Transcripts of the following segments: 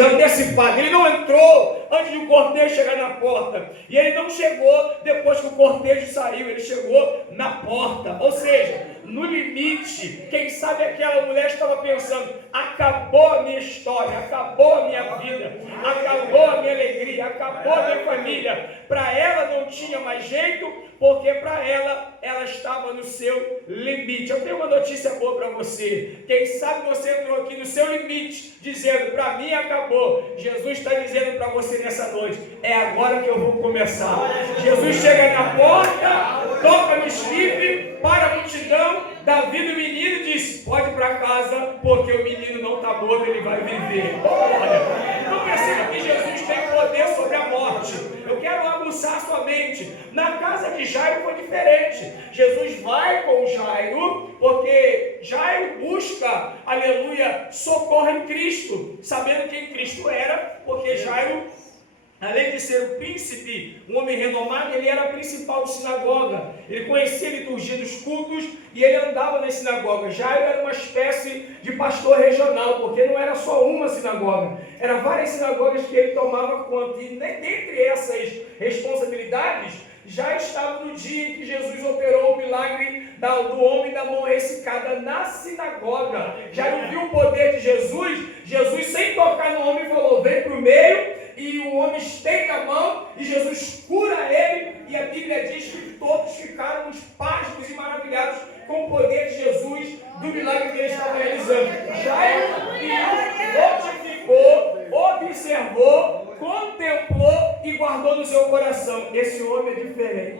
antes, antecipado. Ele não entrou antes de o cortejo chegar na porta. E ele não chegou depois que o cortejo saiu. Ele chegou na porta. Ou seja, no limite, quem sabe aquela mulher estava pensando: acabou a minha história, acabou a minha vida, acabou a minha alegria, acabou a minha família. Para ela não tinha mais jeito, porque para ela estava no seu limite. Eu tenho uma notícia boa para você. Quem sabe você entrou aqui no seu limite, dizendo: para mim acabou. Jesus está dizendo para você nessa noite: é agora que eu vou começar. Jesus chega na porta, toca no chifre, para a multidão, Davi do menino e diz: pode ir para casa, porque o menino não está morto, ele vai viver. Olha, então perceba que Jesus tem poder sobre a morte. Eu quero aguçar sua mente. Na casa de Jairo foi diferente. Jesus vai com Jairo, porque Jairo busca, aleluia, socorro em Cristo, sabendo quem Cristo era, porque Jairo, além de ser o príncipe, um homem renomado, ele era a principal sinagoga. Ele conhecia a liturgia dos cultos e ele andava nas sinagogas. Jairo era uma espécie de pastor regional, porque não era só uma sinagoga, eram várias sinagogas que ele tomava conta. E dentre essas responsabilidades, já estava no dia em que Jesus operou o milagre do homem da mão ressecada na sinagoga. Já viu o poder de Jesus? Jesus, sem tocar no homem, falou: vem para o meio. E o homem estende a mão e Jesus cura ele, e a Bíblia diz que todos ficaram pasmos e maravilhados com o poder de Jesus, do milagre que ele estava realizando. Jairo notificou, observou, contemplou e guardou no seu coração: esse homem é diferente.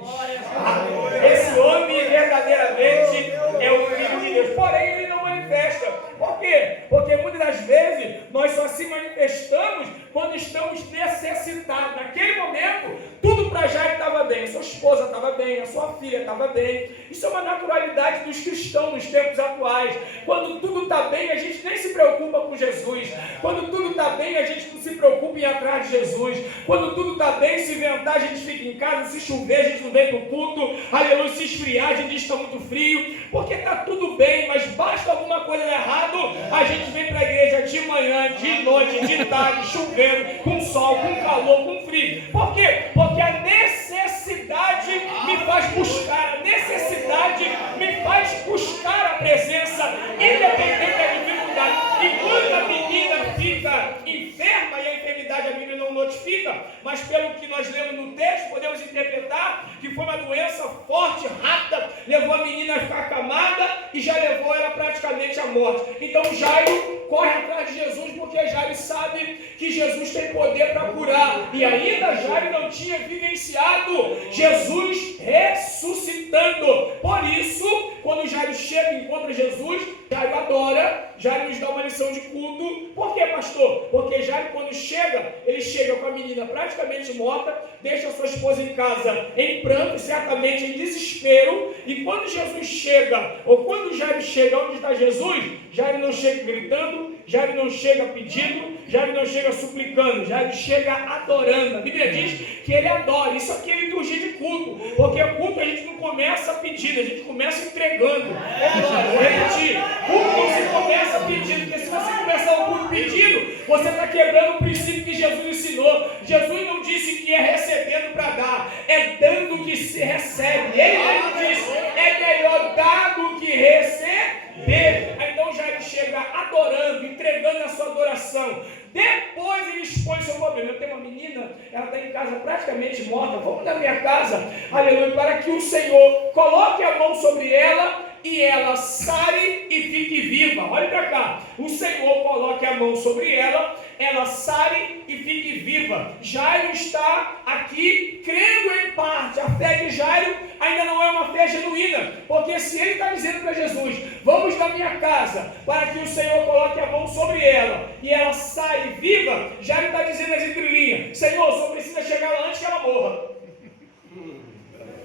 Esse homem verdadeiramente é o Filho de Deus. Porém, ele não manifesta. Por quê? Porque muitas das vezes nós só se manifestamos quando estamos necessitados. Naquele momento, tudo para Jairo estava bem. A sua esposa estava bem, a sua filha estava bem. Isso é uma naturalidade dos cristãos nos tempos atuais. Quando tudo está bem, a gente nem se preocupa com Jesus. Quando tudo está bem, a gente não se preocupa em ir atrás de Jesus. Quando tudo está bem, se ventar, a gente fica em casa. Se chover, a gente não vem para o culto. Aleluia. Se esfriar, a gente diz que está muito frio. Porque está tudo bem, mas basta alguma coisa errada, a gente vem para a igreja de manhã, de noite, de tarde, chovendo, com sol, com calor, com frio. Por quê? Porque a necessidade me faz buscar, a necessidade me faz buscar a presença, independente da dificuldade. E quando a menina fica enferma, e a enfermidade a Bíblia não notifica, mas pelo que nós lemos no texto, podemos interpretar que foi uma doença forte, rápida, levou a menina a ficar acamada e já levou ela praticamente à morte. Então Jairo corre atrás de Jesus, porque Jairo sabe que Jesus tem poder para curar. E ainda Jairo não tinha vivenciado Jesus ressuscitando. Por isso, quando Jairo chega e encontra Jesus, Jairo adora, Jairo nos dá uma lição de culto. Por quê, pastor? Porque Jairo, quando chega, ele chega com a menina praticamente morta, deixa a sua esposa em casa em pranto, certamente em desespero. E quando Jesus chega, ou quando Jairo chega onde está Jesus, Jairo não chega gritando, Jairo não chega pedindo, Jairo não chega suplicando, Jairo chega adorando. A Bíblia diz que ele adora. Isso aqui é liturgia de culto, porque o culto a gente não começa pedindo, a gente começa entregando. Vou repetir: culto não se começa pedindo, porque se você começar o culto pedindo, você está quebrando o princípio que Jesus ensinou. Jesus não disse que é recebendo para dar, é dando que se recebe. Ele mesmo disse: é melhor dar do que receber. Então Jairo chega adorando, entregando a sua adoração. Depois ele expõe seu problema. Eu tenho uma menina, ela está em casa praticamente morta. Vamos na minha casa, aleluia, para que o Senhor coloque a mão sobre ela e ela sare e fique viva. Olha para cá. O Senhor coloque a mão sobre ela, ela sare e fique viva. Jairo está aqui crendo em parte. A fé de Jairo ainda não é uma fé genuína, porque se ele está dizendo para Jesus: vamos na minha casa para que o Senhor coloque a mão sobre ela e ela sai viva, Jairo está dizendo nas entrelinhas: Senhor, só precisa chegar lá antes que ela morra.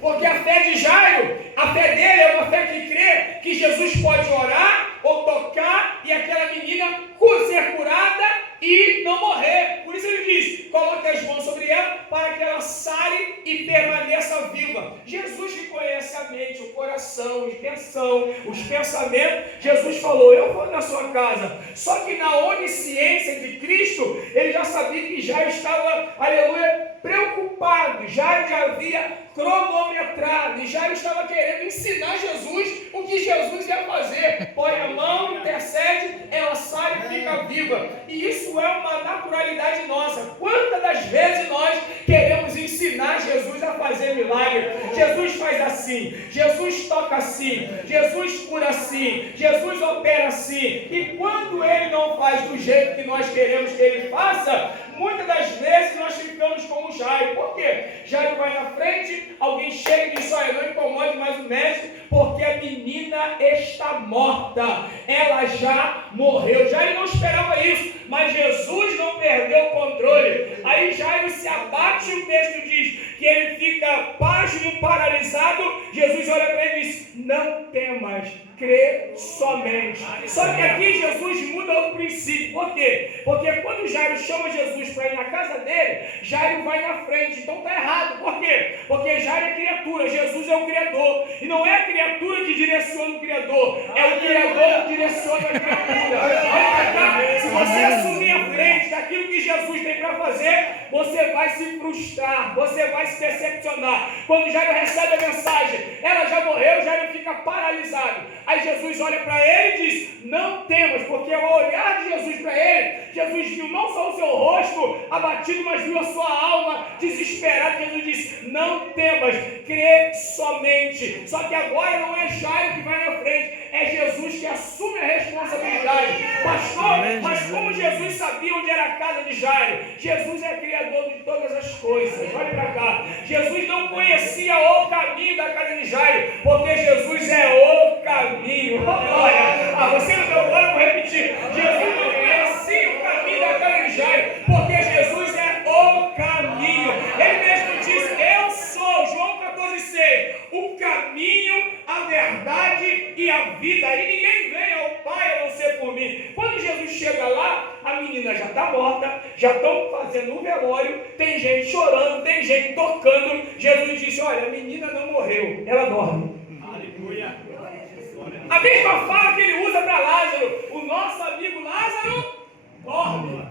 Porque a fé de Jairo, a fé dele é uma fé que crê que Jesus pode orar ou tocar e aquela menina ser curada e não morrer. Por isso ele diz: coloque as mãos sobre ela para que ela sare e permaneça viva. Jesus que conhece a mente, o coração, a intenção, os pensamentos, Jesus falou: eu vou na sua casa. Só que na onisciência de Cristo, ele Jairo estava, aleluia, preocupado. Jairo já havia cronometrado. E Jairo estava querendo ensinar Jesus o que Jesus ia fazer. Põe a mão, intercede, ela sai e fica viva. E isso é uma naturalidade nossa. Quantas das vezes nós queremos ensinar Jesus a fazer milagre? Jesus faz assim, Jesus toca assim, Jesus cura assim, Jesus opera assim. E quando Ele não faz do jeito que nós queremos que Ele faça, muitas das vezes nós ficamos como Jairo. Por quê? Jairo vai na frente, alguém chega e diz: olha, não incomode mais o mestre, porque a menina está morta, ela já morreu. Jairo não esperava isso, mas Jesus não perdeu o controle. Aí Jairo se abate, o texto diz que ele fica pálido, paralisado. Jesus olha para ele e diz: não temas, crê somente. Só que aqui Jesus muda o princípio. Por quê? Porque quando Jairo chama Jesus para ir na casa dele, Jairo vai na frente. Então está errado. Por quê? Porque Jairo é criatura, Jesus é o Criador. E não é a criatura que direciona o Criador, é o Criador que direciona a criatura. Olha cá, se você assumir a frente daquilo que Jesus tem para fazer, você vai se frustrar, você vai se decepcionar. Quando Jairo recebe a mensagem, ela já morreu, Jairo fica paralisado. Aí Jesus olha para ele e diz: não temas, porque ao olhar de Jesus para ele, Jesus viu não só o seu rosto abatido, mas viu a sua alma desesperada. Jesus disse: não temas, crê somente. Só que agora não é Jairo que vai na frente, é Jesus que assume a responsabilidade. Pastor, mas como Jesus sabia onde era a casa de Jairo? Jesus é criador de todas as coisas. Olha para cá. Jesus não conhecia o caminho da casa de Jairo, porque Jesus é o caminho. Olha, você não está agora, vou repetir. Jesus não conhecia o caminho da casa de Jairo, porque Jesus é o caminho. Ele mesmo disse: eu sou, João 14,6, o caminho, a verdade e a vida. E ninguém vem ao Pai a não ser por mim. Quando Jesus chega lá, a menina já está morta, já estão fazendo um velório, tem gente chorando, tem gente tocando. Jesus disse: olha, a menina não morreu, ela dorme. Aleluia. A mesma fala que ele usa para Lázaro: o nosso amigo Lázaro dorme.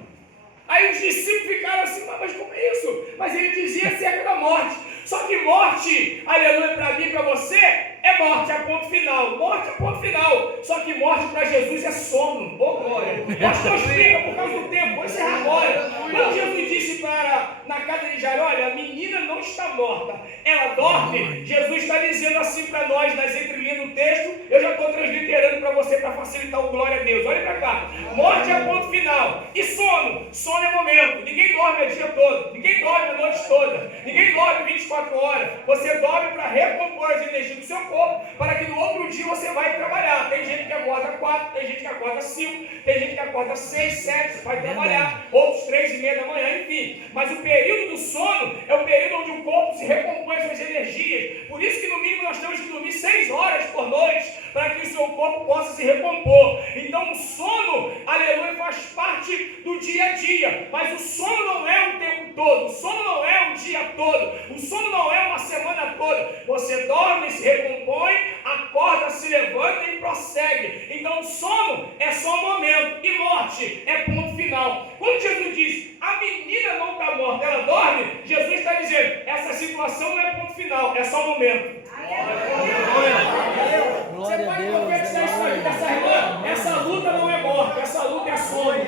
Aí os discípulos ficaram assim: mas como é isso? Mas ele dizia acerca da morte. Só que morte, aleluia, para mim e para você, é morte, é ponto final. Morte é ponto final. Só que morte para Jesus é sono. Oh, glória. Pastor, explica por causa do tempo. Vou encerrar agora. Quando Jesus disse na casa de Jairo: olha, a menina não está morta, ela dorme. Jesus está dizendo assim para nós, nas entrelinhas do texto. Eu já estou transliterando para você, para facilitar o glória a Deus. Olha para cá. Morte é ponto final. E sono? Sono é momento. Ninguém dorme o dia todo. Ninguém dorme a noite toda. Ninguém dorme 24 horas. Você dorme para recompor as energias do seu corpo, para que no outro dia você vai trabalhar. Tem gente que acorda 4, tem gente que acorda 5, tem gente que acorda 6, 7, vai trabalhar. Outros 3:30 da manhã, enfim. Mas o período do sono é o período onde o corpo se recompõe suas energias. Por isso que no mínimo nós temos que dormir 6 horas por noite, para que o seu corpo possa se recompor. Então o sono, aleluia, faz parte do dia a dia. Mas o sono não é o tempo todo. O sono não é o dia todo. O sono não é uma semana toda. Você dorme, se recompõe, acorda, se levanta e prossegue. Então o sono é só um momento. E morte é ponto final. Quando Jesus diz: a menina não está morta, ela dorme, Jesus está dizendo: essa situação não é ponto final, é só um momento. Você pode profetizar isso na vida dessa irmã: essa luta não é morte, essa luta é sonho.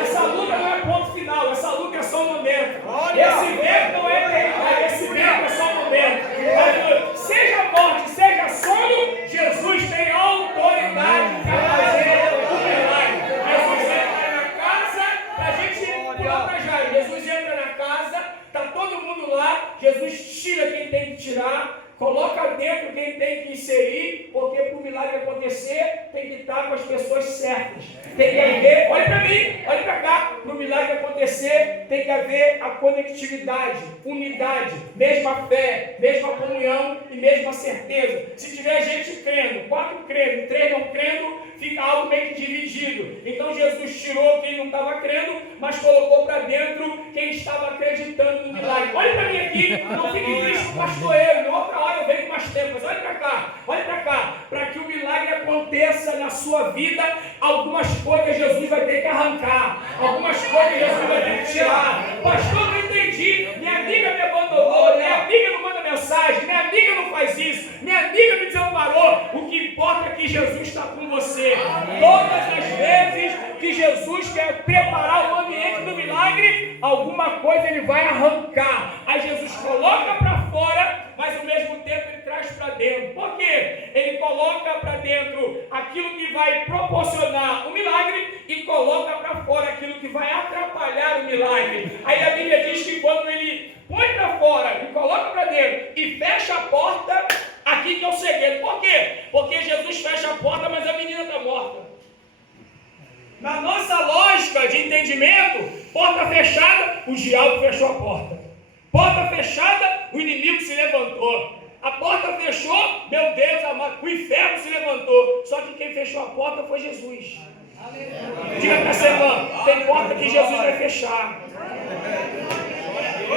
Essa luta não é ponto final, essa luta é só um momento. Esse vento não é eternidade, esse vento é só um momento. Seja morte, seja sonho, Jesus tem autoridade para fazer o milagre. Jesus entra na casa, para a gente pular para Jairo. Jesus entra na casa, está todo mundo lá, Jesus tira quem tem que tirar, coloca dentro quem tem que inserir, porque para o milagre acontecer, tem que estar com as pessoas certas. Tem que haver, olha para mim, olha para cá, para o milagre acontecer, tem que haver a conectividade, unidade, mesma fé, mesma comunhão e mesma certeza. Se tiver gente crendo, 4 crendo, 3 não crendo, fica algo meio que dividido. Então Jesus tirou quem não estava crendo, mas colocou para dentro quem estava acreditando no milagre. Olha para mim aqui, não fique triste, pastor, na outra hora eu venho com mais tempo, mas olha para cá, para que o milagre aconteça na sua vida, algumas coisas Jesus vai ter que arrancar, algumas coisas Jesus vai ter que chateado. Pastor, não entendi. Minha amiga me abandonou. Minha amiga não manda mensagem. Minha amiga não faz isso. Minha amiga me desamparou. O que importa é que Jesus está com você. Todas as vezes que Jesus quer preparar o ambiente do milagre, alguma coisa ele vai arrancar. Aí Jesus coloca para fora, mas ao mesmo tempo ele traz para dentro. Por quê? Ele coloca para dentro aquilo que vai proporcionar o milagre e coloca para fora aquilo que vai atrapalhar o milagre. Aí a Bíblia diz que quando ele põe para fora e coloca para dentro e fecha a porta, aqui que é o segredo. Por quê? Porque Jesus fecha a porta, mas a menina está morta. Na nossa lógica de entendimento, porta fechada, o diabo fechou a porta. Porta fechada, o inimigo se levantou. A porta fechou, meu Deus amado, o inferno se levantou. Só que quem fechou a porta foi Jesus. Diga para essa irmã, tem porta que Jesus vai fechar.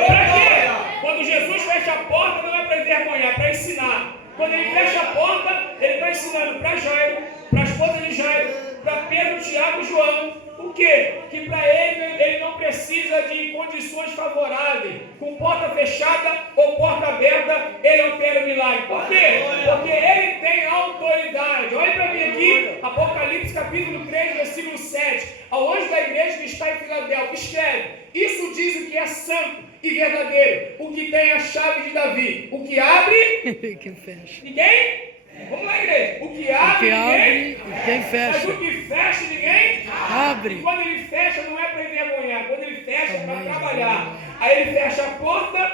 Para quê? Quando Jesus fecha a porta, não é para envergonhar, é para ensinar. Quando ele fecha a porta, ele está ensinando para Jairo, para a esposa de Jairo, para Pedro, Tiago e João. O quê? Que para ele não precisa de condições favoráveis. Com porta fechada ou porta aberta, ele opera o milagre. Por quê? Porque ele tem autoridade. Olha para mim aqui, Apocalipse capítulo 3, versículo 7. Ao anjo da igreja que está em Filadélfia, escreve: isso diz o que é santo e verdadeiro, o que tem a chave de Davi. O que abre, quem fecha. Ninguém? Vamos lá, igreja. O que abre, ninguém. Quem fecha. Mas o que fecha, ninguém abre. E quando ele fecha, não é para envergonhar. Quando ele fecha, é para trabalhar. Aí ele fecha a porta,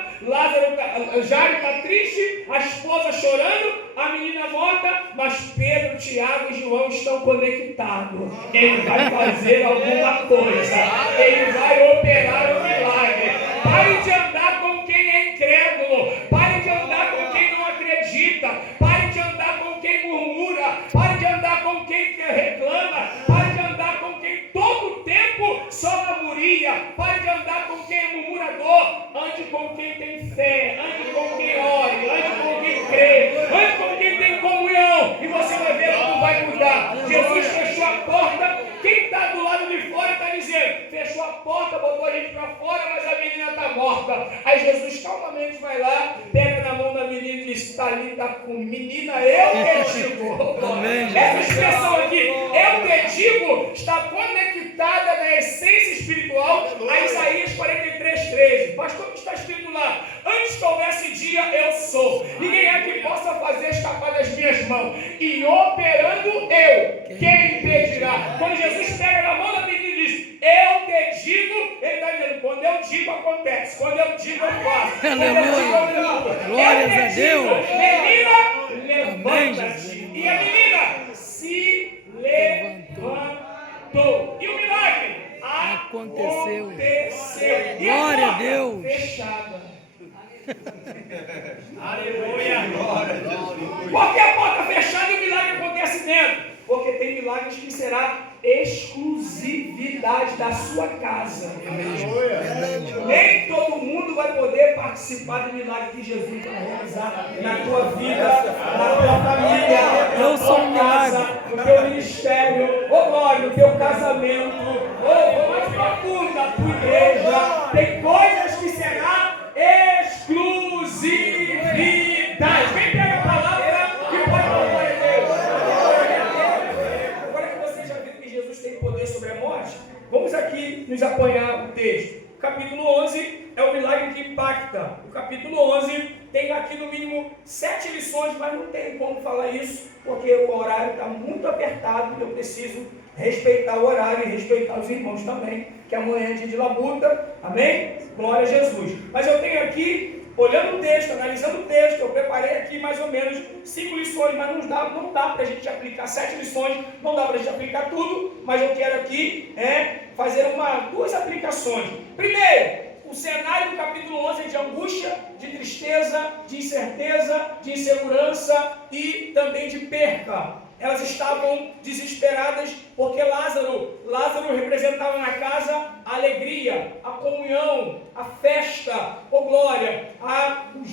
Jairo está triste, a esposa chorando, a menina morta, mas Pedro, Tiago e João estão conectados. Ele vai fazer alguma coisa. Ele vai operar o milagre. Pare de andar com quem é incrédulo. Pare de andar com quem não acredita. Pare de andar com quem murmura. Pare de andar com quem reclama. Pare de andar com quem todo tempo só murmuria. Pare de andar com quem é murmurador. Ande com quem tem fé. Ande com quem ore. Ande com quem crê. Ande com quem tem comunhão. E você vai ver como vai mudar. Jesus fechou a porta. Quem está do lado de fora está dizendo: fechou a porta, botou a gente para fora, mas a menina está morta. Aí Jesus calmamente vai lá, pega na mão da menina e diz: Talita cum, menina, eu te digo. Essa expressão aqui, eu te digo, está conectada na essência espiritual a Isaías 43:13. Pastor, o que está escrito lá? Antes que houvesse dia, eu sou. Ninguém é que possa fazer escapar das minhas mãos. E operando eu, quem impedirá? Quando Jesus pega na mão da menina e diz: eu te digo, ele está dizendo: quando eu digo, acontece. Quando eu digo, eu faço. Aleluia. Glórias a Deus. Menina, levanta-te. E a menina se levantou. E o milagre aconteceu. Glória a Deus. Fechada. Aleluia. Por que a porta fechada e o milagre acontece dentro? Porque tem milagres que será exclusividade da sua casa. Nem todo mundo vai poder participar do milagre que Jesus vai realizar na tua vida, na tua família, na tua casa, no teu ministério, ou glória, no teu casamento, ou mais profundo, na tua igreja. Tem coisas que será exclusividade. Quem pega a palavra que pode dar glória a Deus? Agora que você já viu que Jesus tem poder sobre a morte, vamos aqui nos apanhar o texto. O capítulo 11 é o milagre que impacta. O capítulo 11 tem aqui no mínimo 7 lições, mas não tem como falar isso, porque o horário está muito apertado e eu preciso respeitar o horário e respeitar os irmãos também, que amanhã é dia de labuta, amém? Glória a Jesus. Mas eu tenho aqui, olhando o texto, analisando o texto, eu preparei aqui mais ou menos 5 lições, mas não dá para a gente aplicar 7 lições, não dá para a gente aplicar tudo, mas eu quero aqui fazer duas aplicações. Primeiro, o cenário do capítulo 11 é de angústia, de tristeza, de incerteza, de insegurança e também de perca. Elas estavam desesperadas porque Lázaro representava na casa a alegria, a comunhão, a festa, a glória,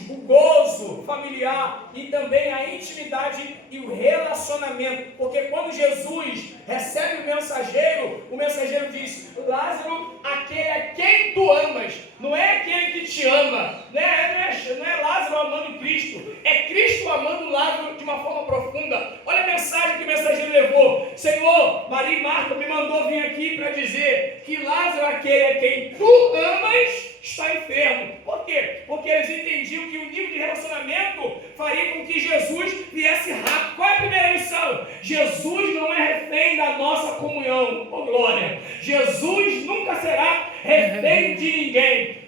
o gozo familiar e também a intimidade e o relacionamento. Porque quando Jesus recebe o mensageiro diz: Lázaro, aquele a quem tu Não é aquele que te ama, não é Lázaro amando Cristo, é Cristo amando Lázaro de uma forma profunda. Olha a mensagem que o mensageiro levou: Senhor, Maria e Marta me mandou vir aqui para dizer que Lázaro, aquele a quem tu amas, está enfermo. Por quê? Porque eles entendiam que o nível de relacionamento faria com que Jesus viesse rápido. Qual é a primeira lição? Jesus não é refém da nossa comunhão. Oh, glória! Jesus nunca será refém de ninguém.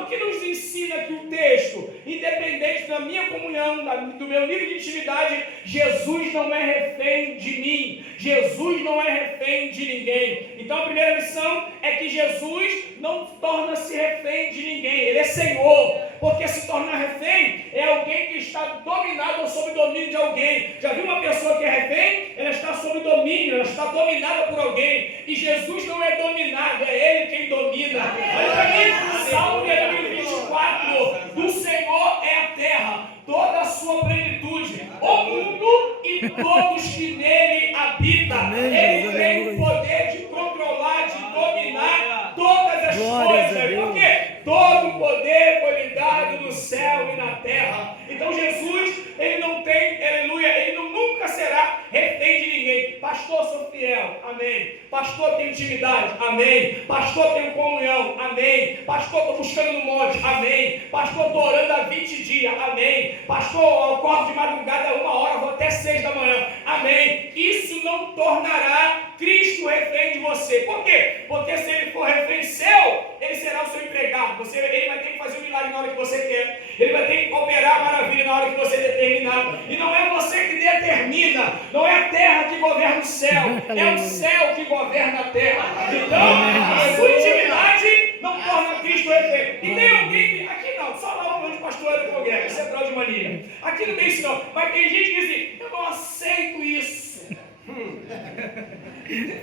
O que nos ensina aqui o texto? Independente da minha comunhão, do meu nível de intimidade, Jesus não é refém de mim. Jesus não é refém de ninguém. Então a primeira lição é que Jesus não torna-se refém de ninguém. Ele é Senhor. Porque se tornar refém é alguém que está dominado ou sob domínio de alguém. Já viu uma pessoa que é refém? Ela está sob domínio, ela está dominada por alguém. E Jesus não é dominado, é Ele quem domina. Olha para mim, Salmo 24. Do Senhor é a terra, toda a sua plenitude, o mundo e todos que nele habitam. Ele tem o poder de controlar, de dominar todas as coisas. Por quê? Todo o poder foi lhe dado no céu e na terra. Então Jesus, ele não tem, aleluia, ele nunca será refém de ninguém. Pastor, sou fiel, amém. Pastor, tenho intimidade, amém. Pastor, tenho comunhão, amém. Pastor, estou buscando no monte, amém. Pastor, estou orando há 20 dias, amém. Pastor, eu acordo de madrugada 1 hora, vou até 6 da manhã, amém. Isso não tornará Cristo refém de você. Por quê? Porque se ele for refém seu, ele será o seu empregado. Ele vai ter que fazer o milagre na hora que você quer. Ele vai ter que operar a maravilha na hora que você determinar. E não é você que determina. Não é a terra que governa o céu. É o céu que governa a terra. Então, a sua intimidade não torna Cristo refém. E tem alguém que... Aqui não, só lá onde o pastor é do congresso. Isso é central de mania. Aqui não tem isso não. Mas tem gente que diz assim, eu não aceito isso.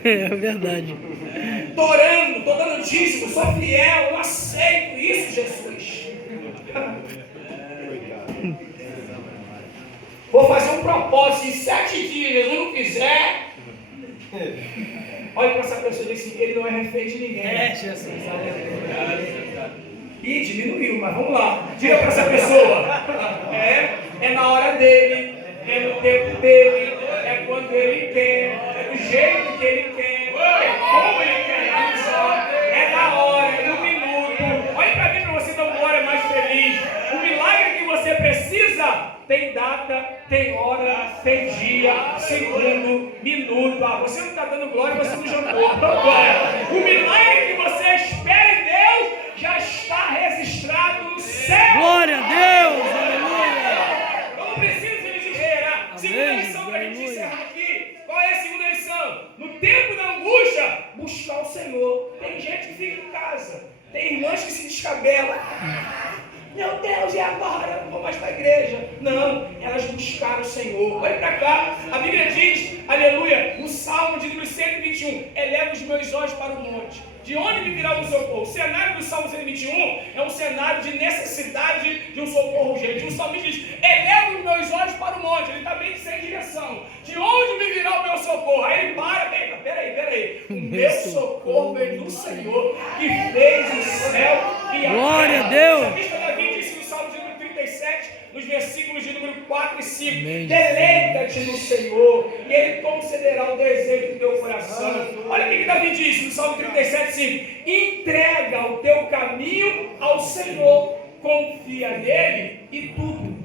É verdade. Estou orando, estou dando dízimo, sou fiel, eu não aceito isso, Jesus. Vou fazer um propósito, em 7 dias Jesus não fizer. Olha para essa pessoa e diz assim, ele não é refém de ninguém. É, Jesus. Ih, diminuiu, mas vamos lá. Diga para essa pessoa. É na hora dele, é no tempo dele, é quando ele quer, é do jeito que ele quer. É como ele quer realizar, é na hora, é no minuto. Olha para mim para você dar uma hora mais feliz. O milagre que você precisa tem data, tem hora, tem dia, segundo, minuto. Você não está dando glória, você não jantou. Então, glória. O milagre que você espera em Deus já está registrado no céu. Glória a Deus, aleluia. Eu não preciso me desesperar. Segunda lição para a gente encerrar aqui. Qual é a segunda lição? No tempo da angústia, buscar o Senhor. Tem gente que fica em casa. Tem irmãs que se descabelam. Meu Deus, e agora? Eu não vou mais para a igreja. Não, elas buscaram o Senhor. Olha para cá. A Bíblia diz, aleluia, no Salmo de número 121, eleva os meus olhos para o monte. De onde me virá o socorro? O cenário do Salmo 121 é um cenário de necessidade de um socorro urgente. O salmista diz, eleva os meus olhos para o monte. Ele está bem sem direção. De onde me virá o meu socorro? Aí ele para, peraí. O meu socorro vem do Senhor, que fez o céu e a terra. Glória a Deus. O salmista Davi disse no Salmo de número 37, nos versículos de número 4 e 5, Amém. deleita-te no Senhor, e Ele concederá o desejo do teu coração. Olha o que Davi disse no Salmo 37, 5, entrega o teu caminho ao Senhor, confia nele e tudo.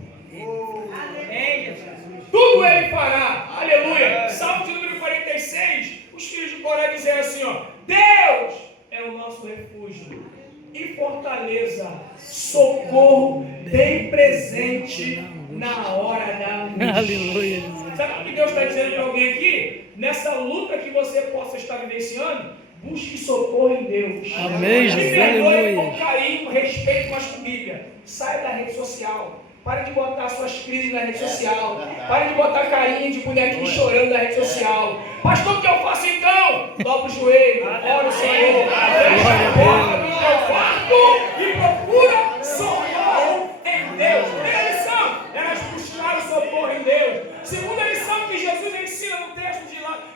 Tudo Ele fará, aleluia. Salmo de número 46, os filhos de Coré dizem assim, ó, Deus é o nosso refúgio e fortaleza, socorro bem presente na hora da angústia. Aleluia, Jesus. Sabe o que Deus está dizendo para alguém aqui? Nessa luta que você possa estar vivenciando, busque socorro em Deus. Amém, Jesus. Me perdoe Aleluia. com carinho, respeito, mas com Bíblia. Saia da rede social. Pare de botar suas crises na rede social. Pare de botar carinho de bonequinho chorando na rede social. Pastor, o que eu faço então? Dobra o joelho, ora o Senhor. Fecha a porta do teu quarto e procura socorro em Deus. Primeira lição, elas buscaram socorro em Deus. Segunda lição que Jesus ensina no texto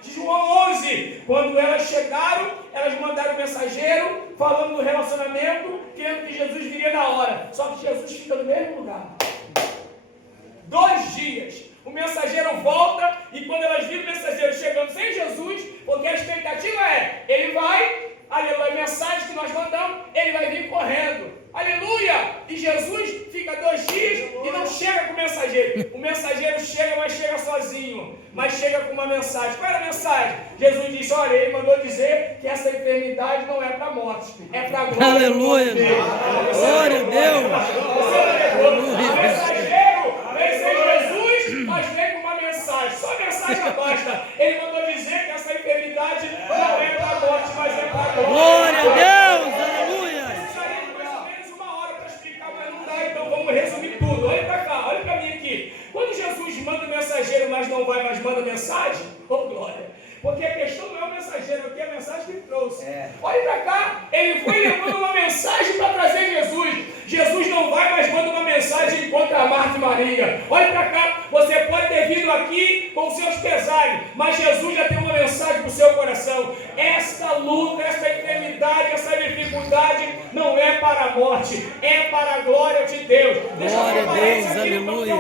de João 11. Quando elas chegaram, elas mandaram um mensageiro falando do relacionamento relacionamento, crendo que Jesus viria na hora. Só que Jesus fica no mesmo lugar. 2 dias. O mensageiro volta e quando elas viram o mensageiro chegando sem Jesus, porque a expectativa é, ele vai, aleluia, a mensagem que nós mandamos, ele vai vir correndo. Aleluia! E Jesus fica 2 dias e não chega com o mensageiro. O mensageiro chega, mas chega sozinho. Mas chega com uma mensagem. Qual era a mensagem? Jesus disse, olha, ele mandou dizer que essa enfermidade não é para a morte, é para a glória. Aleluia! Glória a Deus! O mensageiro vem ser Jesus, mas vem com uma mensagem. Só a mensagem basta. Ele mandou dizer que essa enfermidade não é para a morte, mas é para a glória. Glória a Deus! Aleluia! Então vamos resumir tudo. Olha para cá, olha para mim aqui. Quando Jesus manda o mensageiro, mas não vai, mas manda mensagem, oh glória. Porque a questão não é o mensageiro, aqui é a mensagem que ele trouxe. Olha para cá, ele foi levando uma mensagem para trazer Jesus. Jesus não vai, mas manda uma mensagem contra a Marta e Maria. Olha para cá, você pode ter vindo aqui com seus pesares, mas Jesus já tem uma mensagem para o seu coração. Esta luta, esta enfermidade, essa dificuldade não é para a morte, é para a glória de Deus. Glória a Deus, aleluia.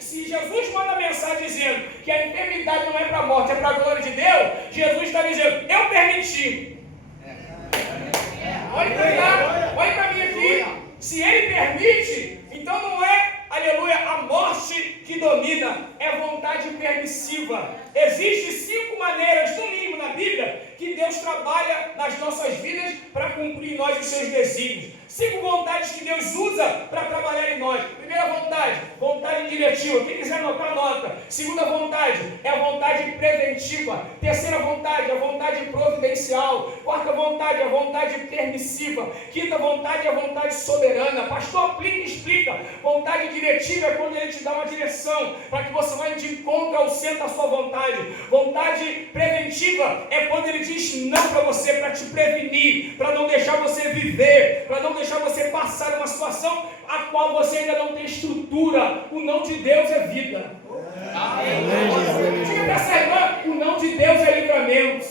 Se Jesus manda a mensagem dizendo que a enfermidade não é para a morte, é para a glória de Deus, Jesus está dizendo, eu permiti. Olha para cá, olha para mim aqui. Se ele permite, então não é, aleluia, a morte que domina, é a vontade permissiva. Existem 5 maneiras, no mínimo na Bíblia, que Deus trabalha nas nossas vidas para cumprir em nós os seus desígnios. 5 vontades que Deus usa para trabalhar em nós. Primeira vontade, vontade diretiva. Quem quiser anotar, nota. Segunda vontade, é a vontade preventiva. Terceira vontade, a vontade providencial. Quarta vontade, a vontade permissiva. Quinta vontade, a vontade soberana. Pastor, aplica e explica. Vontade diretiva é quando ele te dá uma direção, para que você vá de encontro ao centro da sua vontade. Vontade preventiva é quando ele diz não para você, para te prevenir, para não deixar você viver, para não deixar você passar uma situação a qual você ainda não tem estrutura. O não de Deus é vida. Diga para essa irmã, o não de Deus é livramento.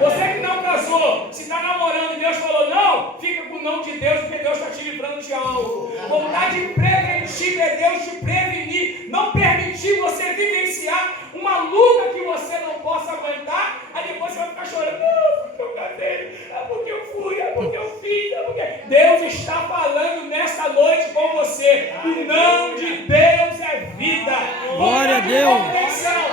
Você que não casou, se está namorando e Deus falou não, fica com o não de Deus, porque Deus está te livrando de algo. Vontade preventiva é Deus te prevenir, não permitir você vivenciar uma luta que você não possa aguentar, aí depois você vai ficar chorando, não, porque eu casei, é porque eu fui, é porque eu fiz, é porque... Deus está falando nessa noite com você, o não de Deus é vida. Glória a Deus.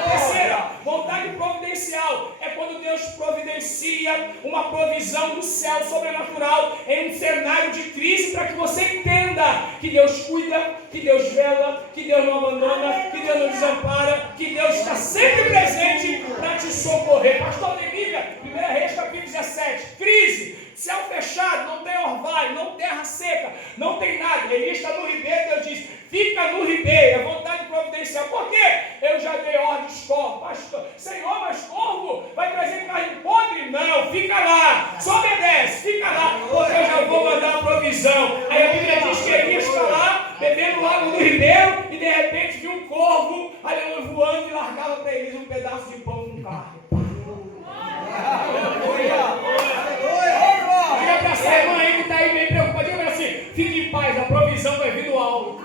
Terceira, vontade providencial é quando Deus providencia uma provisão do céu sobrenatural em um cenário de crise, para que você entenda que Deus cuida, que Deus vela, que Deus não abandona, que Deus não desampara, que Deus está sempre presente para te socorrer. Pastor de Bíblia, 1 Reis capítulo 17, crise, céu fechado, não tem orvalho, não terra seca, não tem nada. Elias está no ribeiro, Deus diz, fica no ribeiro, é vontade providencial. Por quê? Eu já dei ordem de corvo. Pastor, Senhor, mas corvo vai trazer carne podre? Não, fica lá, só obedece, fica lá, porque eu já vou mandar a provisão. Aí a Bíblia diz que Elias está lá, bebendo água no ribeiro, e de repente viu um corvo, aleluia, voando, e largava para Elias um pedaço de pão no carro. Diga para essa irmã aí que está aí bem preocupada, diga assim, fique em paz, a provisão vai vir do alto.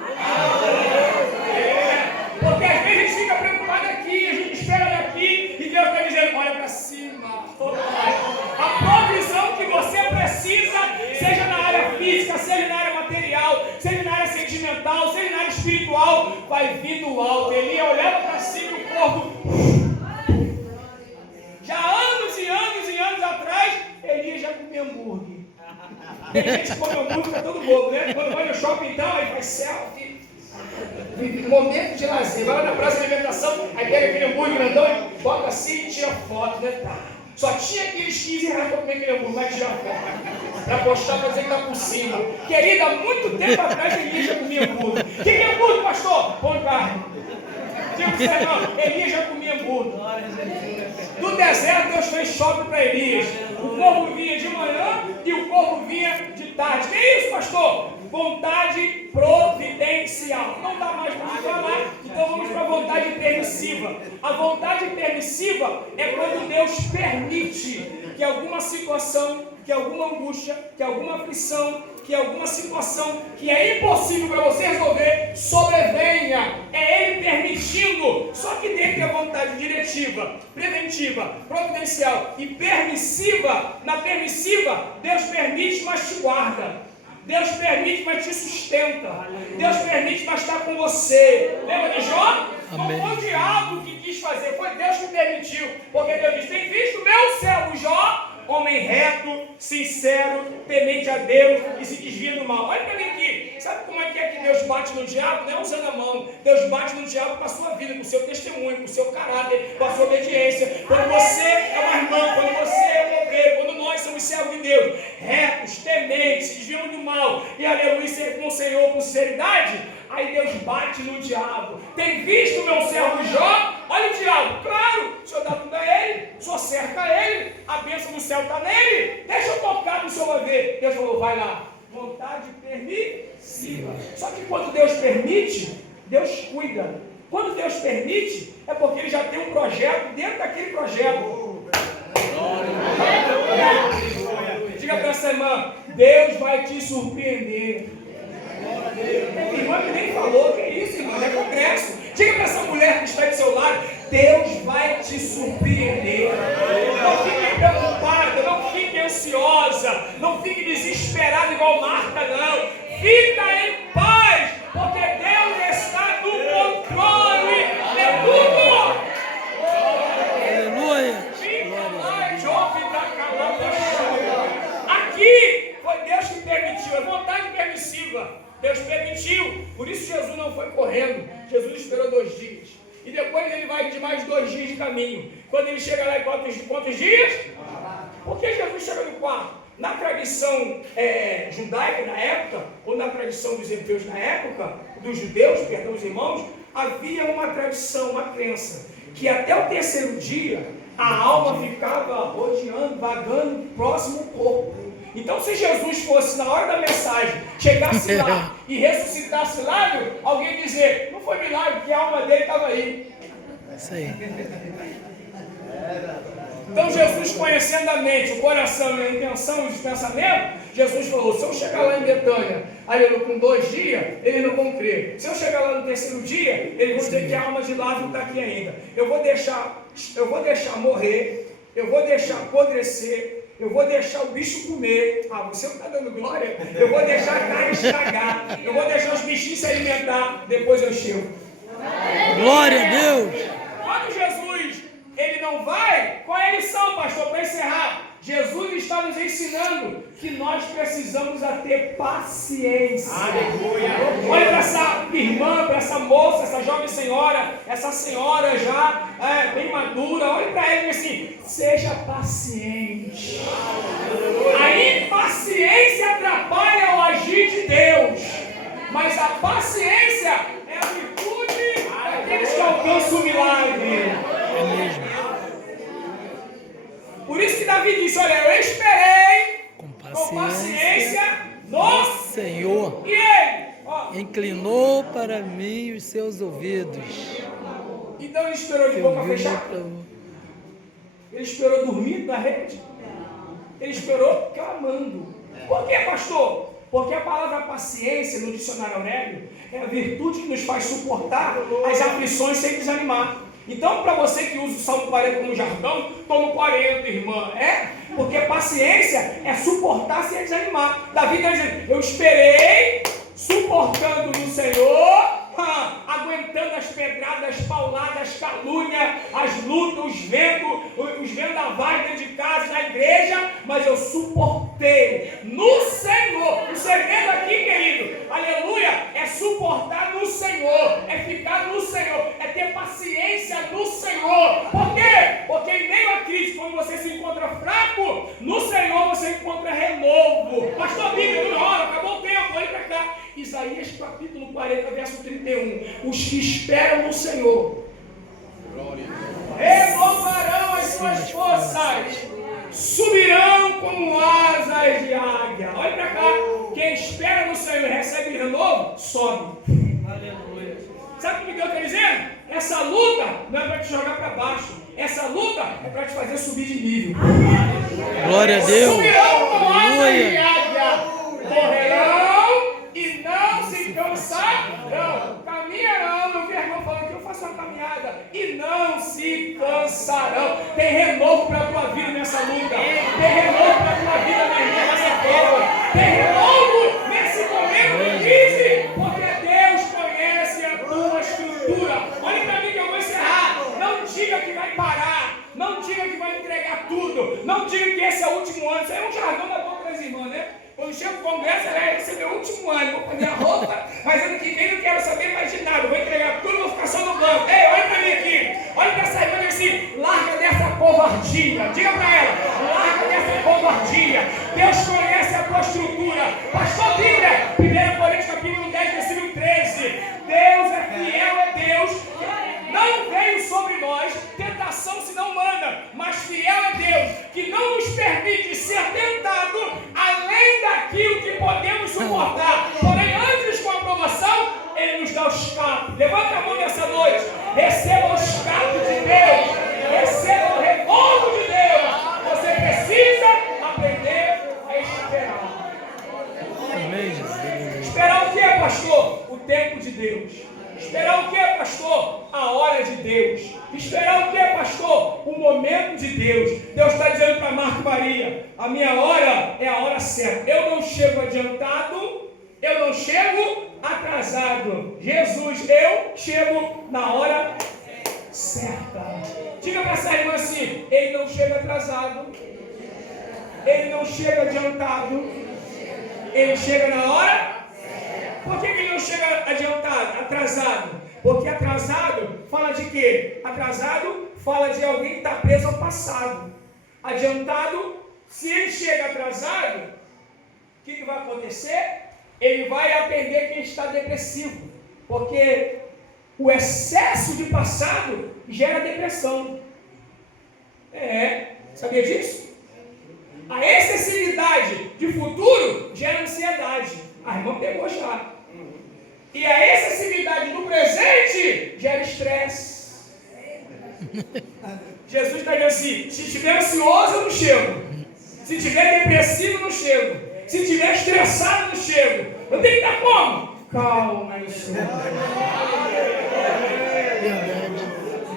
Porque às vezes a gente fica preocupado aqui, a gente espera daqui, e Deus está dizendo, olha para cima. A provisão que você precisa, seja na área física, seja na área material, seja na área sentimental, seja na área espiritual, vai vir do alto. Ele olhava para cima e o corpo... Já anos e anos e anos atrás, Elias já comia hambúrguer. Tem gente que come hambúrguer, fica todo bobo, né? Quando vai no shopping, então, aí faz selfie. Momento de lazer. Vai lá na praça de alimentação, aí pega aquele hambúrguer grandão, bota assim e tira foto, né? Tá. Só tinha aqueles 15 reais para comer aquele hambúrguer, vai tirar foto. Para postar, para dizer que tá por cima. Querida, há muito tempo atrás, Elias já comia hambúrguer. O que é hambúrguer, pastor? Pão de carne. Diga para você, irmão, Elias já comia hambúrguer. Do deserto, Deus fez shopping para Elias. O corvo vinha de manhã e o corvo vinha de tarde. Que é isso, pastor? Vontade providencial. Não dá mais para falar, então vamos para a vontade permissiva. A vontade permissiva é quando Deus permite que alguma situação que alguma angústia, que alguma aflição, que alguma situação que é impossível para você resolver, sobrevenha. É Ele permitindo. Só que dentro da vontade diretiva, preventiva, providencial e permissiva, na permissiva, Deus permite, mas te guarda. Deus permite, mas te sustenta. Deus permite, mas está com você. Lembra de Jó? Não foi o diabo que quis fazer, foi Deus que permitiu. Porque Deus disse: tem visto meu servo Jó, homem reto, sincero, temente a Deus e se desvia do mal. Olha para mim aqui. Sabe como é que Deus bate no diabo? Não é usando a mão. Deus bate no diabo com a sua vida, com o seu testemunho, com o seu caráter, com a sua obediência. Quando você é uma irmã, quando você é um obreiro, quando nós somos servos de Deus, retos, tementes, se desviam do mal e aleluia, servir com o Senhor com sinceridade, aí Deus bate no diabo. Tem visto o meu servo Jó? Olha o diabo, claro, o Senhor dá tudo a ele, o Senhor cerca ele, a bênção do céu está nele, deixa eu tocar no Senhor vai ver. Deus falou: vai lá. Vontade permissiva. Só que quando Deus permite, Deus cuida. Quando Deus permite, é porque Ele já tem um projeto dentro daquele projeto. Diga para essa irmã: Deus vai te surpreender. Tem irmã que nem falou, que é isso, irmã? É congresso. Diga para essa mulher que está do seu lado: Deus vai te surpreender. Não fique preocupada, não fique ansiosa, não fique desesperada igual Marta, não. Fica em paz, porque Deus está no controle de tudo. Aleluia. Aqui foi Deus que permitiu, é vontade permissiva. Deus permitiu, por isso Jesus não foi correndo. Jesus esperou 2 dias. E depois ele vai de mais 2 dias de caminho. Quando ele chega lá em quantos dias? Por que Jesus chega no quarto? Na tradição judaica na época, ou na tradição dos hebreus na época, dos judeus, perdão, os irmãos, havia uma tradição, uma crença, que até o 3º dia a alma ficava rodeando, vagando próximo ao corpo. Então, se Jesus fosse na hora da mensagem, chegasse lá e ressuscitasse lá, alguém dizer: não foi milagre, porque a alma dele estava aí. Isso aí. Então, Jesus, conhecendo a mente, o coração e a intenção e os pensamentos, Jesus falou: se eu chegar lá em Betânia, aí com 2 dias, eles não vão crer. Se eu chegar lá no 3º dia, eles vão dizer que a alma de Lázaro está aqui ainda. Eu vou deixar morrer, eu vou deixar apodrecer, eu vou deixar o bicho comer. Ah, você não está dando glória? Eu vou deixar a carne estragar, eu vou deixar os bichinhos se alimentar, depois eu chego. Glória a Deus. Quando Jesus, ele não vai, qual é a lição, pastor, para encerrar? Jesus está nos ensinando que nós precisamos ter paciência. Aleluia. Olha para essa irmã, para essa moça, essa jovem senhora, essa senhora já bem madura. Olha para ela e diz assim: seja paciente. A impaciência atrapalha o agir de Deus, mas a paciência é a virtude daqueles que alcançam o milagre. É mesmo. Por isso que Davi disse: olha, eu esperei Com paciência no Senhor. E ele, ó, Inclinou para mim os seus ouvidos. então ele esperou de boca fechada. Ele esperou dormir na rede. Ele esperou clamando. Por que, pastor? Porque a palavra paciência no dicionário Aurélio é a virtude que nos faz suportar as aflições sem desanimar. Então, para você que usa o Salmo 40 como jargão, toma 40, irmã. Porque paciência é suportar sem desanimar. Davi está dizendo: eu esperei, suportando no Senhor, aguentando as pedradas, as pauladas, as calúnias, as lutas, os vendavais dentro de casa, na igreja, mas eu suportei no Senhor. O segredo aqui, querido, aleluia, é suportar no Senhor, é ficar no Senhor, é ter paciência no Senhor. Por quê? Porque em meio à crise, quando você se encontra fraco, no Senhor você encontra renovo. Pastor Bíblia, toda hora, acabou o tempo, olha para cá. Isaías capítulo 40, verso 31. Os que esperam no Senhor renovarão as suas forças, subirão como asas de águia. Olha para cá. Quem espera no Senhor e recebe renovo, sobe. Aleluia. Sabe o que Deus está dizendo? Essa luta não é para te jogar para baixo. Essa luta é para te fazer subir de nível. Glória a Deus. Subirão como asa de Aleluia. águia, correrão e não se cansarão. Caminharão. Eu vi a irmã falando que eu faço uma caminhada e não se cansarão. Tem renovo para a tua vida nessa luta. Tem renovo para a tua vida nessa prova. Tem renovo nesse momento de crise, porque Deus conhece a tua estrutura. Olha para mim que eu vou encerrar. Não diga que vai parar. Não diga que vai entregar tudo. Não diga que esse é o último ano. Isso aí é um jargão da boca das irmãs, né? Quando chega o congresso, esse é meu último ano. Vou fazer a roupa, mas ano que vem não quero saber mais de nada. Vou entregar tudo, vou ficar só no banco. Ei, olha para mim aqui. Olha para essa irmã e assim, larga dessa covardia. Diga para ela, larga dessa covardia. Deus conhece a tua estrutura. Pastor Bíblia, 1 Coríntios capítulo 10, versículo 13. Deus é fiel, é Deus. Não veio sobre nós tentação senão humana, mas fiel é Deus, que não nos permite ser tentado além daquilo que podemos suportar. Porém, antes com a aprovação, Ele nos dá o escape. Levanta a mão nessa noite. Receba o escape de Deus. Receba o renovo de Deus. Você precisa aprender a esperar. Amém, Jesus. Esperar o que, pastor? O tempo de Deus. Esperar o que, pastor? A hora de Deus. Esperar o que, pastor? O momento de Deus. Deus está dizendo para Marta e Maria, a minha hora é a hora certa. Eu não chego adiantado, eu não chego atrasado. Jesus, eu chego na hora certa. Diga para essa irmã assim, ele não chega atrasado, ele não chega adiantado, ele chega na hora. Por que ele não chega adiantado, atrasado? Porque atrasado fala de quê? Atrasado fala de alguém que está preso ao passado. Adiantado, se ele chega atrasado, o que vai acontecer? Ele vai atender quem está depressivo. Porque o excesso de passado gera depressão. Sabia disso? A excessividade de futuro gera ansiedade. A irmã pegou já. E a excessividade do presente gera estresse. Jesus está dizendo assim, se estiver ansioso eu não chego. Se estiver depressivo eu não chego. Se estiver estressado eu não chego. Eu tenho que estar como? Calma, Senhor.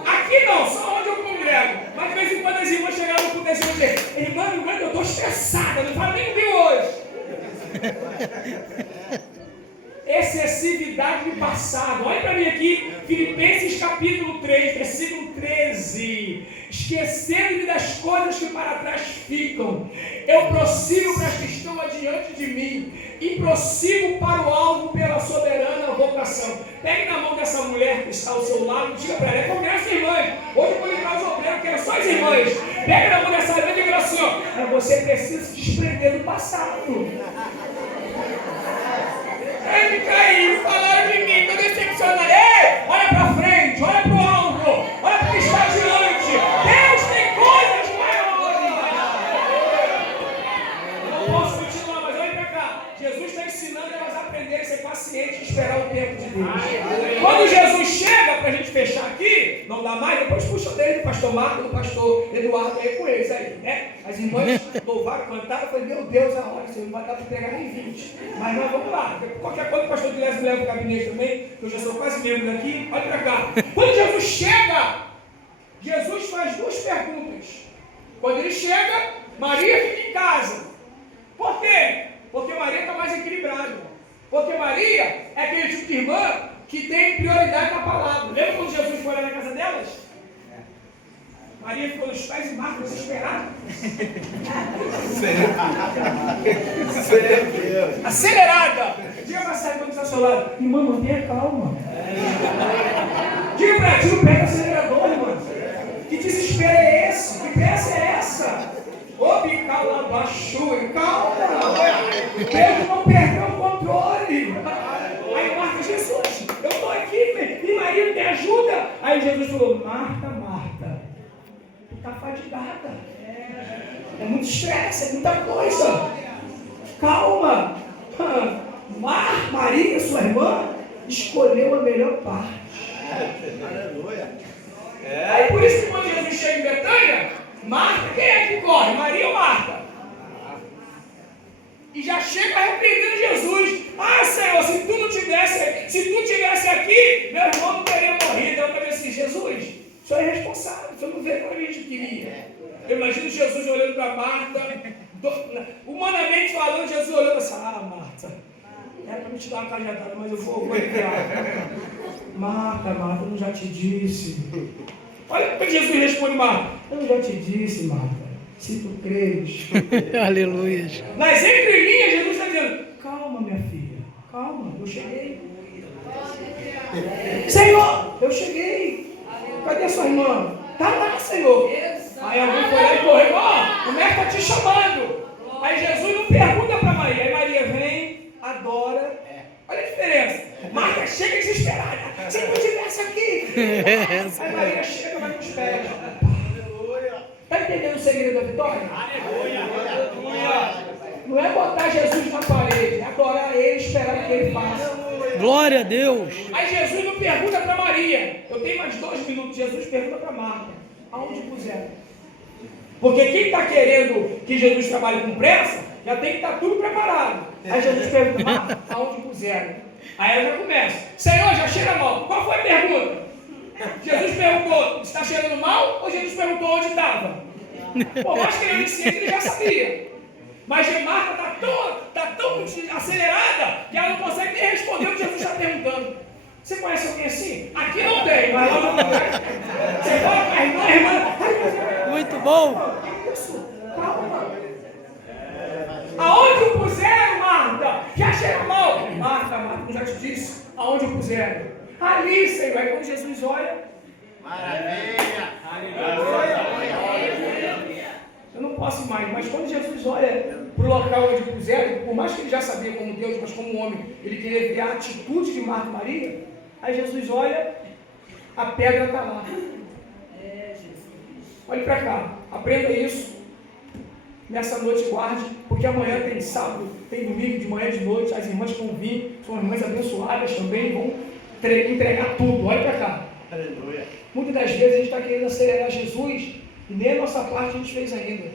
Aqui não, só onde eu congrego. Mas de vez em quando as irmãs chegaram no culto e dizer, irmã, eu estou estressada, não falo nem viu hoje. Excessividade de passado. Olha para mim aqui, Filipenses capítulo 3, versículo 13. Esquecendo-me das coisas que para trás ficam, eu prossigo para as que estão adiante de mim e prossigo para o alvo pela soberana vocação. Pegue na mão dessa mulher que está ao seu lado e diga para ela, congresso irmãs. Hoje eu vou ligar os obreiros, que eram só as irmãs. Pegue na mão dessa irmã e diga assim, ó, você precisa se desprender do passado. Ele caiu, falaram de mim, estou decepcionado. Ei, olha para frente, olha para o alvo, olha para o que está diante. Deus tem coisas maiores. Não posso continuar, mas olha para cá. Jesus está ensinando elas a aprenderem a ser pacientes e esperar o tempo de Deus. Quando Jesus chega, para a gente fechar aqui, não dá mais, depois puxa o dele do pastor Marco, do pastor Eduardo, aí com eles aí, né? As irmãs louvaram, cantaram, eu falei, meu Deus, a hora, Senhor, não vai dar para pegar nem 20. Mas nós vamos lá. Qualquer coisa, o pastor Guilherme me leva para o gabinete também, que eu já sou quase membro daqui. Olha para cá. Quando Jesus chega, Jesus faz duas perguntas. Quando ele chega, Maria fica em casa. Por quê? Porque Maria está mais equilibrada. Porque Maria é aquele tipo de irmã que tem prioridade na palavra. Lembra quando Jesus foi lá na casa delas? Maria ficou nos pés e Marta desesperada. Acelerada. Diga para essa irmã que está ao seu lado, irmã, mantenha calma. Diga para ela, tira o pé do acelerador, irmã. Que desespero é esse? Que pressa é essa? Ô, bicala, baixou, calma. Pedro não perdeu o controle. Aí Marta, Jesus, eu estou aqui, e Maria me ajuda. Aí Jesus falou, Marta, Marta, tu está fadigada. É muito estresse, é muita coisa. Calma. Maria, sua irmã, escolheu a melhor parte. Aleluia. Aí por isso que quando Jesus chega em Betânia, Marta, quem é que corre? Maria ou Marta? E já chega repreendendo Jesus. Ah, Senhor, se tu tivesse aqui, meu irmão não teria morrido. Eu falei assim, Jesus, o senhor é responsável, o senhor não vê como a gente queria. Eu imagino Jesus olhando para Marta, humanamente falando, Jesus olhando assim, Marta, era para me te dar uma cajadada, mas eu vou enviar. Marta, eu já te disse. Olha como Jesus responde, Marta. Eu já te disse, Marta, se tu creres. Aleluia. Nas entrelinhas, Jesus está dizendo, calma, minha filha, calma, eu cheguei. Senhor, eu cheguei. Cadê a sua irmã? Está lá, Senhor. Aí alguém foi lá e correu, o mestre está te chamando. Aí Jesus não pergunta para Maria. Aí Maria vem, adora. Olha a diferença. Marta chega desesperada. Se eu estivesse aqui. Aí Maria chega, vai nos pés. Está entendendo o segredo da vitória? Não é botar Jesus na parede, é adorar Ele, esperar que Ele faça. Glória a Deus. Aí Jesus não pergunta para Maria. Eu tenho mais 2 minutos. Jesus pergunta para Marta. Aonde puseram? Porque quem está querendo que Jesus trabalhe com pressa, já tem que estar tudo preparado. Aí Jesus pergunta, Marta, aonde puseram? Aí ela já começa. Senhor, já cheira mal. Qual foi a pergunta? Jesus perguntou, está cheirando mal? Ou Jesus perguntou onde estava? Por mais que ele disse, ele já sabia. Mas Marta está tão acelerada que ela não consegue nem responder o que Jesus está perguntando. Você conhece alguém assim? Aqui não tem, mas lá não tem. Você fala com a irmã. Muito bom. Isso, calma. Aonde o puseram, Marta? Já cheira mal. Marta, eu já te disse. Aonde o puseram? Ali, Senhor. Aí quando Jesus olha. Maravilha. Eu não posso mais, mas quando Jesus olha para o local onde puseram, por mais que ele já sabia como Deus, mas como homem, ele queria ver a atitude de Marta e Maria. Aí Jesus olha, a pedra está lá. Olhe para cá, aprenda isso. Nessa noite guarde, porque amanhã tem sábado, tem domingo, de manhã, de noite. As irmãs que vão vir, são irmãs abençoadas também, vão entregar tudo. Olhe para cá. Aleluia. Muitas das vezes a gente está querendo acelerar Jesus e nem a nossa parte a gente fez ainda.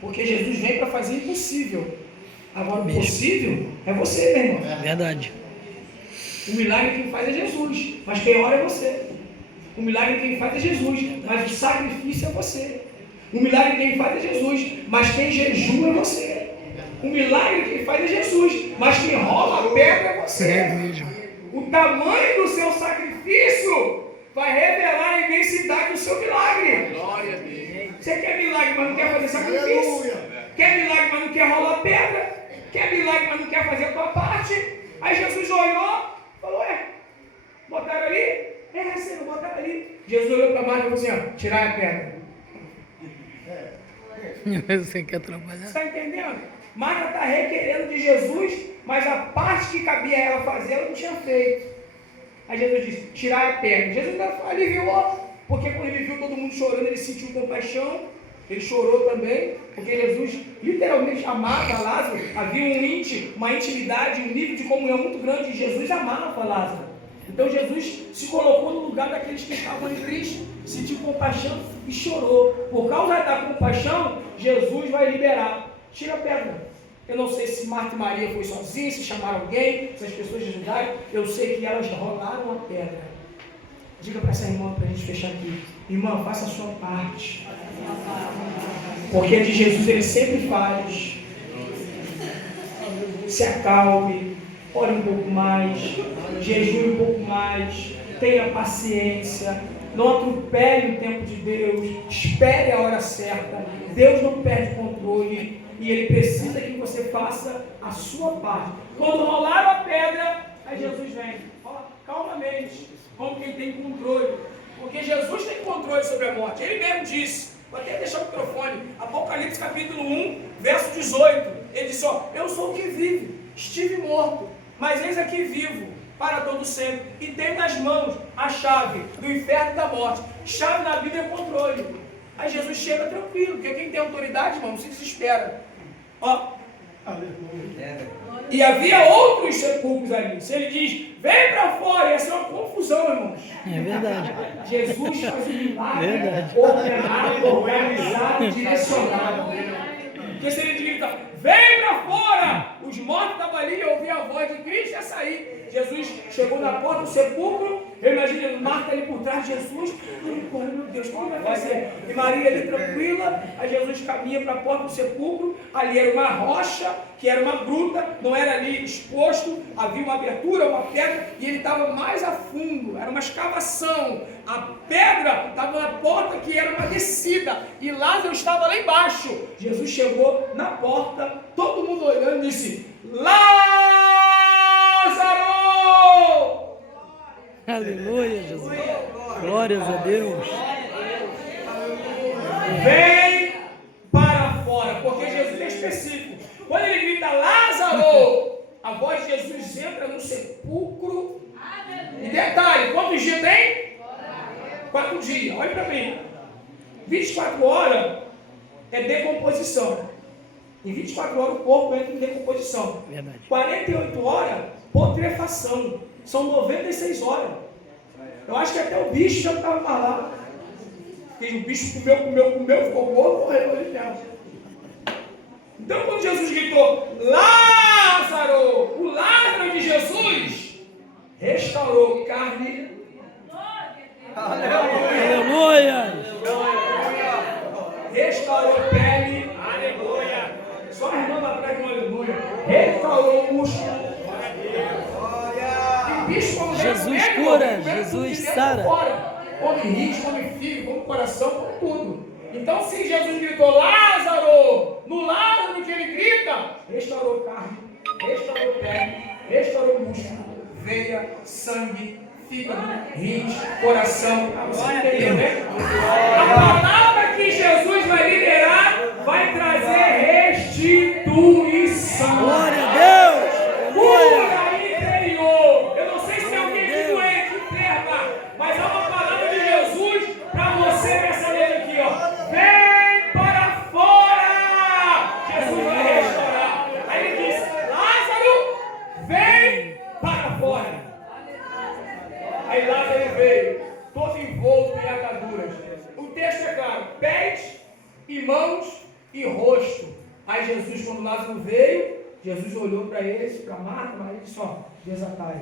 Porque Jesus vem para fazer impossível. Agora o possível é você, meu irmão. Verdade. O milagre quem faz é Jesus, mas quem ora é você. O milagre quem faz é Jesus, mas o sacrifício é você. O milagre quem faz é Jesus, mas quem jejua é você. O milagre quem faz é Jesus, mas quem rola a pedra é você. É mesmo. O tamanho do seu sacrifício vai revelar a imensidade do seu milagre. Glória a Deus. Você quer milagre, mas não quer fazer sacrifício? Quer milagre, mas não quer rolar pedra? Quer milagre, mas não quer fazer a tua parte? Aí Jesus olhou e falou, botaram ali? Senhor, botaram ali. Jesus olhou para Marta e falou assim, tirar a pedra. Você quer trabalhar? Você está entendendo? Marta está requerendo de Jesus, mas a parte que cabia a ela fazer, ela não tinha feito. Aí Jesus disse, tirar a pedra. Jesus aliviou, porque quando ele viu todo mundo chorando, ele sentiu compaixão, ele chorou também, porque Jesus literalmente amava Lázaro, havia uma intimidade, um nível de comunhão muito grande, Jesus amava Lázaro. Então Jesus se colocou no lugar daqueles que estavam em Cristo, sentiu compaixão e chorou. Por causa da compaixão, Jesus vai liberar. Tira a pedra. Eu não sei se Marta e Maria foi sozinha, se chamaram alguém, se as pessoas ajudaram. Eu sei que elas rolaram a pedra. Diga para essa irmã, para a gente fechar aqui. Irmã, faça a sua parte. Porque de Jesus ele sempre faz. Se acalme, ore um pouco mais, jejue um pouco mais, tenha paciência, não atropele o tempo de Deus, espere a hora certa. Deus não perde controle e Ele precisa que você faça a sua parte. Quando rolar a pedra, aí Jesus vem, calmamente, como quem tem controle, porque Jesus tem controle sobre a morte. Ele mesmo disse, vou até deixar o microfone, Apocalipse capítulo 1, verso 18, ele disse, eu sou o que vive, estive morto, mas eis aqui vivo, para todo sempre, e tenho nas mãos a chave do inferno e da morte. Chave na Bíblia é controle. Aí Jesus chega tranquilo, porque quem tem autoridade, irmão, não se desespera. E havia outros sepulcros ali. Se ele diz, vem para fora, ia ser uma confusão, irmãos. É verdade. Jesus faz um milagre Verdade. ordenado, organizado, direcionado. Porque se ele grita, vem para fora, os mortos estavam ali, ouviam a voz de Cristo e ia sair. Jesus chegou na porta do sepulcro, eu imagino Marta ali por trás de Jesus. Ai, agora, meu Deus, como vai fazer? E Maria ali tranquila, aí Jesus caminha para a porta do sepulcro, ali era uma rocha, que era uma gruta, não era ali exposto, havia uma abertura, uma pedra, e ele estava mais a fundo, era uma escavação. A pedra estava na porta, que era uma descida, e Lázaro estava lá embaixo. Jesus chegou na porta, todo mundo olhando e disse, Lázaro! Aleluia, Jesus. Glórias a Deus. Vem para fora, porque Jesus é específico. Quando ele grita Lázaro, a voz de Jesus entra no sepulcro. E detalhe, quantos dias tem? 4 dias, olha para mim. 24 horas é decomposição. Em 24 horas o corpo entra em decomposição. Verdade. 48 horas, putrefação. São 96 horas. Eu acho que até o bicho já estava lá. Porque o bicho comeu, ficou gordo, morreu ali dentro. Então quando Jesus gritou, Lázaro, o Lázaro de Jesus, restaurou carne. Aleluia. Restaurou pele. Aleluia. Só a irmã atrás de um aleluia. Restaurou músculo. Jesus cura, Jesus sara. Come rim, come fígado, come coração, come tudo. Então, se Jesus gritou Lázaro, no Lázaro que ele grita, restaurou carne, restaurou pele, restaurou músculo, veia, sangue, fígado, rins, coração. Você entendeu, né? A palavra que Jesus vai liberar vai trazer restituição. Glória a Deus. Cura interior. Eu não sei se tem alguém que doente, enferma, mas há uma palavra de Jesus para você nessa noite aqui, ó. Vem para fora. Jesus vai restaurar. Aí ele diz, Lázaro, vem para fora. Aí Lázaro veio, todo envolto em ataduras. O texto é claro, pés e mãos e rosto. Aí Jesus, quando Lázaro veio, Jesus olhou para eles, para Marta, e disse, ó, desatai.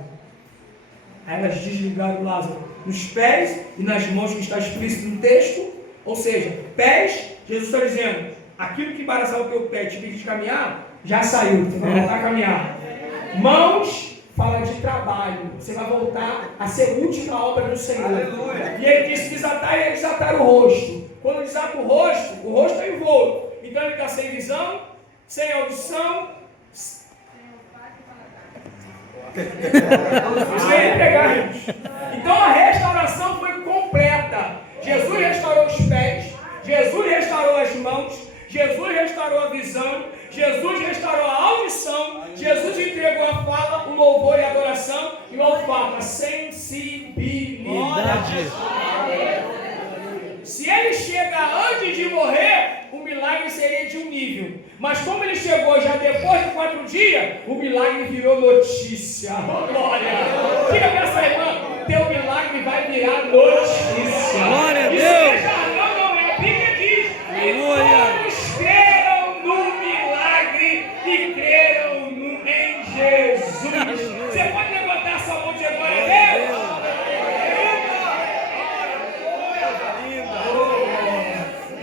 Aí elas desligaram Lázaro nos pés e nas mãos, que está explícito no texto. Ou seja, pés, Jesus está dizendo, aquilo que embaraçava o teu pé, te impediu de caminhar, já saiu, você vai voltar a caminhar. Mãos, fala de trabalho, você vai voltar a ser útil na obra do Senhor. Aleluia. E ele disse, desatar, e ele desatar o rosto. Quando desata o rosto é envolto. Então ele está sem visão, sem audição, sem pegar. Então a restauração foi completa. Jesus restaurou os pés, Jesus restaurou as mãos, Jesus restaurou a visão, Jesus restaurou a audição, Jesus entregou a fala, o louvor e a adoração, e o olfato, a sensibilidade. Se ele chega antes de morrer, o milagre seria de um nível. Mas como ele chegou já depois de 4 dias, o milagre virou notícia. Oh, glória! Diga para essa irmã, teu milagre vai virar notícia. Glória a Deus! Não é. A Bíblia diz, e todos creram no milagre e creram em Jesus. Você pode levantar sua mão de glória a Deus?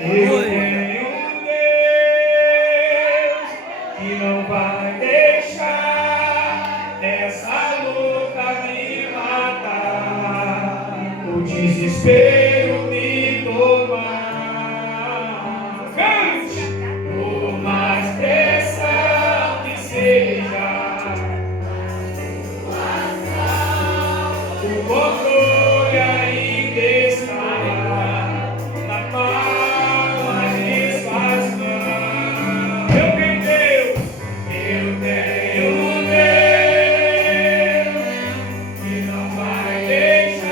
Eu tenho um Deus que não vai deixar essa luta me matar, o desespero me tomar. Cante! Por mais pressão que seja, o controle ainda está na palma de suas mãos. Eu tenho Deus que não vai deixar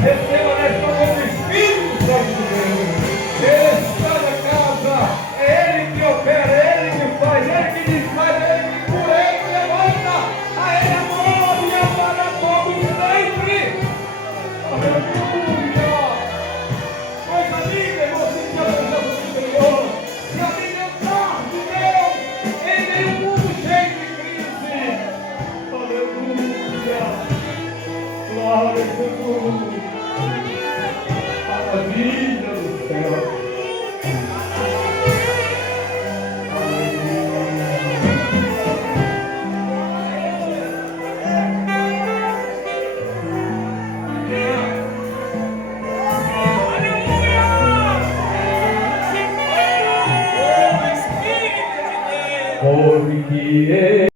Receba nesta noite o Espírito Santo de Deus. Ele está na casa, é Ele que opera, é Ele que faz, é Ele que desfaz, é Ele que cura, é Ele que levanta, a Ele a glória e a para todos sempre. Aleluia! Coisa linda, irmão, sentir a presença do Senhor, se alimentar de Deus em meio a um mundo cheio de crise. Aleluia! Glória a Jesus! Maravilha do céu!